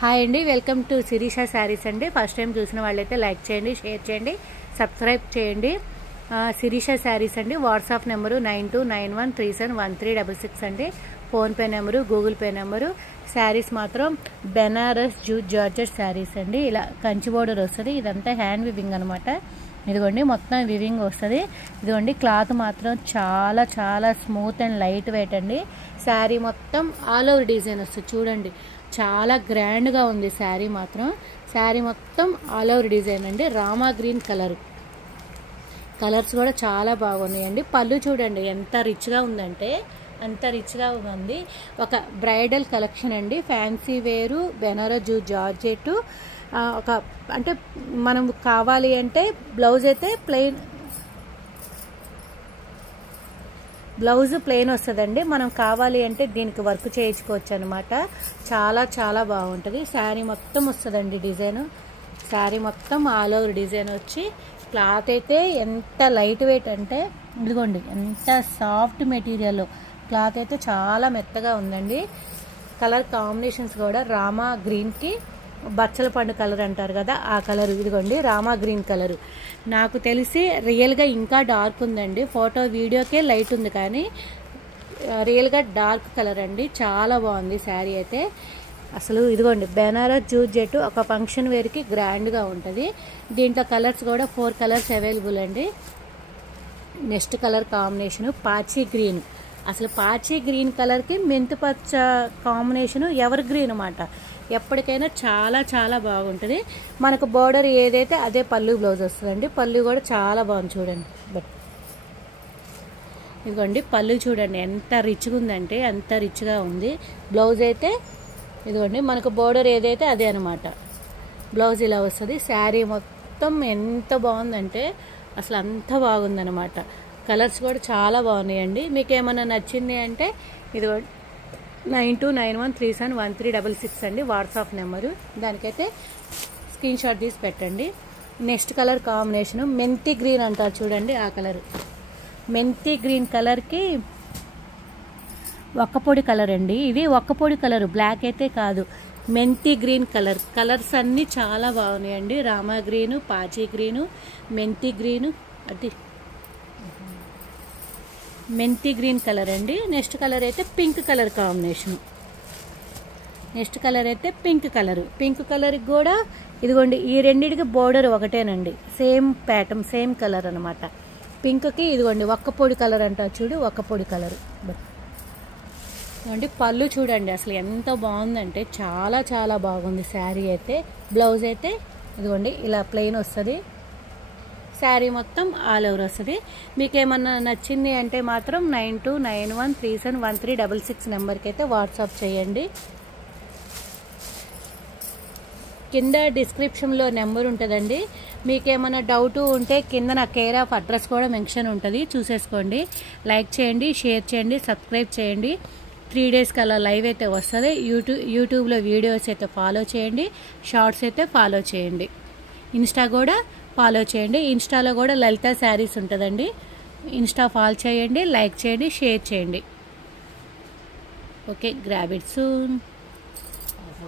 Hi అండి, welcome to Sirisha saris అండి. First time చూసిన వాళ్ళైతే లైక్ చేయండి, షేర్ చేయండి, సబ్స్క్రైబ్ చేయండి. శిరీష శారీస్ అండి. వాట్సాప్ నెంబరు 9291371366 అండి. PhonePe number, Google pay number. Saris మాత్రం బెనారస్ జూట్ జార్జెట్ శారీస్ అండి. ఇలా కంచి బోర్డర్ వస్తుంది. ఇదంతా హ్యాండ్ వివింగ్ అనమాట. ఇదిగోండి మొత్తం వివింగ్ వస్తుంది. ఇదిగోండి క్లాత్ మాత్రం చాలా చాలా స్మూత్ అండ్ లైట్ వెయిట్ అండి. శారీ మొత్తం ఆల్ ఓవర్ డిజైన్ వస్తుంది. చూడండి చాలా గ్రాండ్గా ఉంది శారీ మాత్రం. శారీ మొత్తం ఆల్ ఓవర్ డిజైన్ అండి. రామా గ్రీన్ కలర్స్ కూడా చాలా బాగున్నాయండి. పళ్ళు చూడండి ఎంత రిచ్గా ఉందంటే అంత రిచ్గా ఉంది. ఒక బ్రైడల్ కలెక్షన్ అండి. ఫ్యాన్సీ వేరు, బెనారస్ జూట్ జార్జెట్. ఒక అంటే మనం కావాలి అంటే బ్లౌజ్ అయితే బ్లౌజ్ ప్లెయిన్ వస్తుందండి. మనం కావాలి అంటే దీనికి వర్క్ చేయించుకోవచ్చు అనమాట. చాలా చాలా బాగుంటుంది. శారీ మొత్తం వస్తుందండి డిజైన్. శారీ మొత్తం ఆల్ ఓవర్ డిజైన్ వచ్చి క్లాత్ అయితే ఎంత లైట్ వెయిట్ అంటే ఇదిగోండి ఎంత సాఫ్ట్ మెటీరియల్. క్లాత్ అయితే చాలా మెత్తగా ఉందండి. కలర్ కాంబినేషన్స్ కూడా రామా గ్రీన్కి బచ్చల పండు కలర్ అంటారు కదా, ఆ కలర్. ఇదిగోండి రామా గ్రీన్ కలర్. నాకు తెలిసి రియల్గా ఇంకా డార్క్ ఉందండి. ఫోటో వీడియోకే లైట్ ఉంది, కానీ రియల్గా డార్క్ కలర్ అండి. చాలా బాగుంది శారీ అయితే అసలు. ఇదిగోండి బెనారస్ జూట్ జెట్ ఒక ఫంక్షన్ వేర్కి గ్రాండ్గా ఉంటుంది. దీంట్లో కలర్స్ కూడా 4 కలర్స్ అవైలబుల్ అండి. నెక్స్ట్ కలర్ కాంబినేషను పాచీ గ్రీన్. అసలు పాచీ గ్రీన్ కలర్కి మెంతిపచ్చ కాంబినేషను ఎవర్ గ్రీన్ అన్నమాట. ఎప్పటికైనా చాలా చాలా బాగుంటుంది. మనకు బోర్డర్ ఏదైతే అదే పళ్ళు బ్లౌజ్ వస్తుందండి. పళ్ళు కూడా చాలా బాగుంది చూడండి. ఇదిగోండి పళ్ళు చూడండి ఎంత రిచ్గా ఉందంటే అంత రిచ్గా ఉంది. బ్లౌజ్ అయితే ఇదిగోండి మనకు బోర్డర్ ఏదైతే అదే అనమాట. బ్లౌజ్ ఇలా వస్తుంది. శారీ మొత్తం ఎంత బాగుందంటే అసలు అంత బాగుందనమాట. కలర్స్ కూడా చాలా బాగున్నాయండి. మీకు ఏమైనా నచ్చింది అంటే ఇదిగోండి 9291371366 అండి వాట్సాప్ నెంబరు. దానికైతే స్క్రీన్ షాట్ తీసి పెట్టండి. నెక్స్ట్ కలర్ కాంబినేషను మెంతి గ్రీన్ అంటారు చూడండి, ఆ కలర్. మెంతి గ్రీన్ కలర్కి ఒక్కపొడి కలర్ అండి. ఇది ఒక్కపొడి కలర్, బ్లాక్ అయితే కాదు. మెంతి గ్రీన్ కలర్. కలర్స్ అన్నీ చాలా బాగున్నాయండి. రామా గ్రీను, పాచీ గ్రీను, మెంతి గ్రీను, అది మెంతి గ్రీన్ కలర్ అండి. నెక్స్ట్ కలర్ అయితే pink colour combination. Next colour అయితే పింక్ కలర్. పింక్ కలర్కి కూడా ఇదిగోండి ఈ రెండింటికి బోర్డర్ ఒకటేనండి. సేమ్ ప్యాటర్న్, సేమ్ కలర్ అనమాట. పింక్కి ఇదిగోండి ఒక్కపొడి కలర్ అంటారు చూడు, ఒక్కపొడి కలర్. అంటే పళ్ళు చూడండి అసలు ఎంత బాగుందంటే చాలా చాలా బాగుంది శారీ అయితే. బ్లౌజ్ అయితే ఇదిగోండి ఇలా ప్లెయిన్ వస్తుంది. శారీ మొత్తం ఆల్ ఓవర్ వస్తుంది. మీకు ఏమన్నా నచ్చింది అంటే మాత్రం 9291371366 నెంబర్కి అయితే వాట్సాప్ చేయండి. కింద డిస్క్రిప్షన్లో నెంబర్ ఉంటుందండి. మీకేమైనా డౌట్ ఉంటే కింద నా కేర్ ఆఫ్ అడ్రస్ కూడా మెన్షన్ ఉంటుంది, చూసేసుకోండి. లైక్ చేయండి, షేర్ చేయండి, సబ్స్క్రైబ్ చేయండి. 3 డేస్కి అలా లైవ్ అయితే వస్తుంది. యూట్యూబ్లో వీడియోస్ అయితే ఫాలో చేయండి, షార్ట్స్ అయితే ఫాలో చేయండి, ఇన్స్టా కూడా ఫాలో చేయండి. ఇన్స్టాలో కూడా లలిత శారీస్ ఉంటుందండి. ఇన్స్టా ఫాలో చేయండి, లైక్ చేయండి, షేర్ చేయండి. Okay, grab it soon.